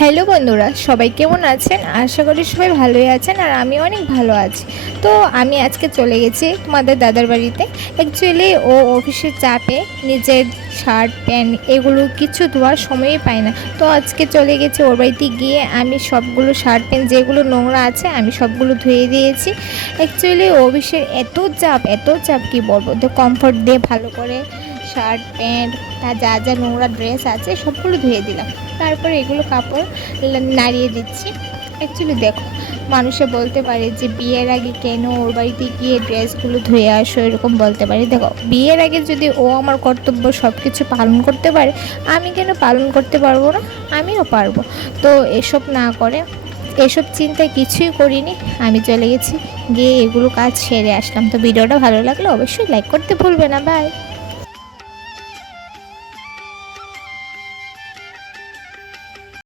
Hello বন্ধুরা, সবাই কেমন আছেন? আশা করি সবাই ভালোই আছেন আর আমি অনেক ভালো আছি। তো আমি আজকে চলে গেছি তোমাদের দাদার বাড়িতে। অ্যাকচুয়ালি ও অফিসের চাপে নিজের শার্ট প্যান্ট এগুলো কিছু ধোয়ার সময়ই পায় না। তো আজকে চলে গেছি ওর বাড়িতে, গিয়ে আমি সবগুলো শার্ট প্যান্ট যেগুলো নোংরা আছে আমি সবগুলো ধুয়ে দিয়েছি। অ্যাকচুয়ালি অফিসের এত চাপ কি বলবো, তো কমফোর্ট দিয়ে ভালো করে শার্ট প্যান্ট তা যা যা নোংরা ড্রেস আছে সবগুলো ধুয়ে দিলাম। তারপরে এগুলো কাপড় নাড়িয়ে দিচ্ছি। অ্যাকচুয়ালি দেখো, মানুষে বলতে পারে যে বিয়ের আগে কেন ওর বাড়িতে গিয়ে ড্রেসগুলো ধুয়ে আসো, এরকম বলতে পারে। দেখো, বিয়ের আগে যদি ও আমার কর্তব্য সব কিছু পালন করতে পারে, আমি কেন পালন করতে পারবো না? আমিও পারবো। তো এসব না করে, এসব চিন্তায় কিছুই করিনি, আমি চলে গেছি, গিয়ে এগুলো কাজ সেরে আসলাম। তো ভিডিওটা ভালো লাগলে অবশ্যই লাইক করতে ভুলবে না। বাই।